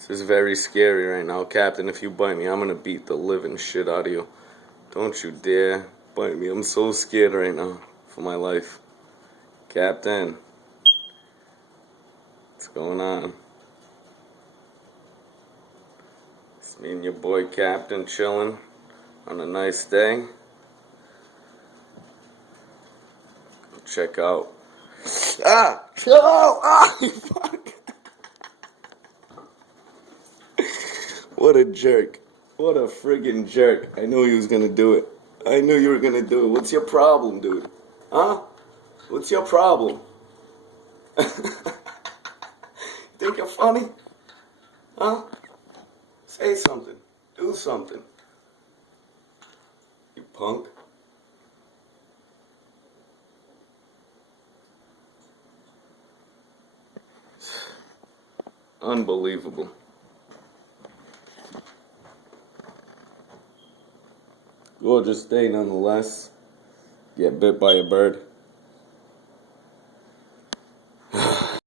This is very scary right now, Captain. If you bite me, I'm gonna beat the living shit out of you. Don't you dare bite me. I'm so scared right now for my life. Captain, what's going on? It's me and your boy Captain chilling on a nice day. Go check out. Ah! Chill out! Ah! Fuck! What a jerk. What a friggin' jerk. I knew he was gonna do it. I knew you were gonna do it. What's your problem, dude? Huh? What's your problem? Think you're funny? Huh? Say something. Do something. You punk. Unbelievable. Gorgeous day nonetheless. Get bit by a bird.